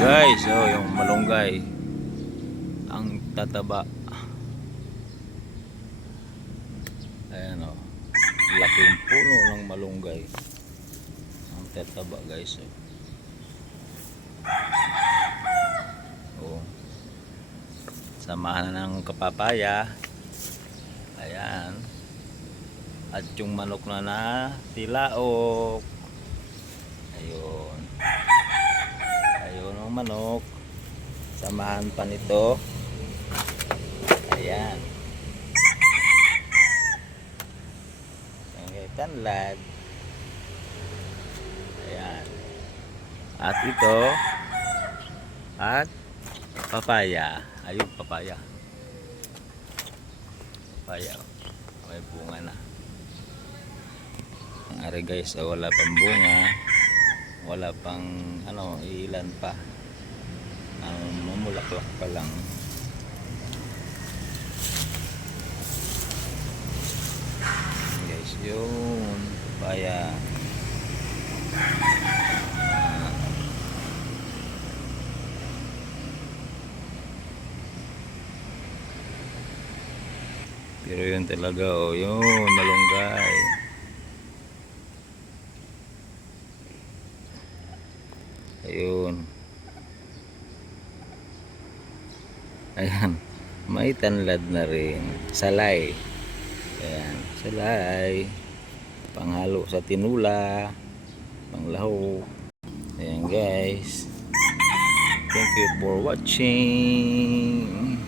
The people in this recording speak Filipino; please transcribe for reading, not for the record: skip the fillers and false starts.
Guys, oh, yung malunggay. Ang tataba. Ayan oh. Laking puno ng malunggay. Ang tataba guys. Oh. Samahan na ng kapapaya. Ayan. At yung manok na tilaok. Ayun. Ayun ang manok. Samahan pa nito. Ayan. Yung tanlad. Ayan. At ito. At papaya. Ayun papaya. Papaya. May bunga na. Ang ari guys, wala pang bunga. Wala pang ilan pa. Ang mamulaklak pa lang. Guys, yun papaya. Pero yun talaga, oh, yun malunggay. Ayun. Ayan. May tanlad na rin. Salay. Ayan. Salay. Panghalo sa tinula. Panglahok. Ayan guys. Thank you for watching.